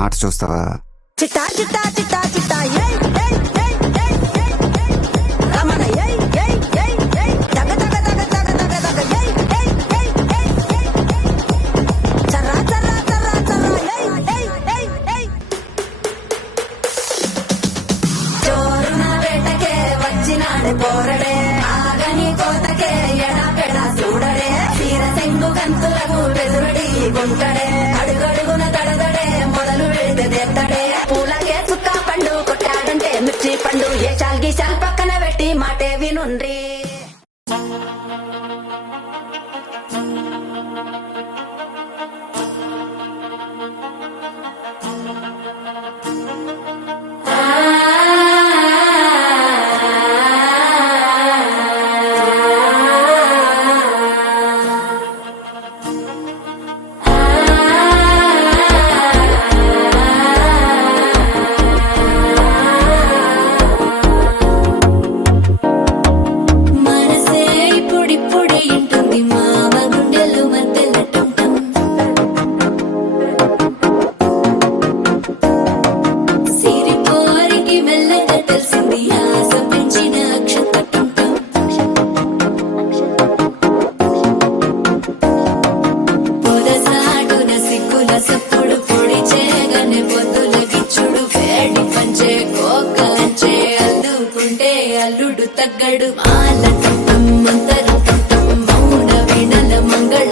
ఆట చూస్తావా? చిట్టా చిట్టా చిట్టా చిట్టా ఏయ్ ఏయ్ ఏయ్ ఏయ్ ఏయ్ రమణ ఏయ్ ఏయ్ ఏయ్ ఏయ్ దగ దగ దగ దగ దగ దగ ఏయ్ ఏయ్ ఏయ్ ఏయ్ ఏయ్ చర్రా చర్రా చర్రా చర్రా ఏయ్ ఏయ్ ఏయ్ ఏయ్ చోరున వేటకే వచ్చినాడే పోరడే ఆగని కోతకే ఎడపెడా చూడడే తీర సెంగు కంతులకు వెదురుడి గుంటడే అడుగడుగున దడదడే మొదలు వెళితే తెత్తడే పూలకే సుక్క పండు కొట్టాడంటే మిర్చి పండు ఏ చాల్గి చాల్ పక్కన పెట్టి మాటే వినుండ్రి. మనసే ఇప్పుడిప్పుడే ఇంటుంది మామ గుండెలు మధ్యలటుంటం సిరిపోరికి మెల్లగా తెలిసింది ఆశ పెంచిన అక్షతటుంటం పొదసాటున సిగ్గుల సప్పుడు పొడి చేయగానే పొద్దుల గిచ్చుడు వేడి పంచే కోకలంచే అల్లుకుంటే అల్లుడు తగ్గడు మాల టుంటం మంతర టుంటం మౌన వీణల మంగళ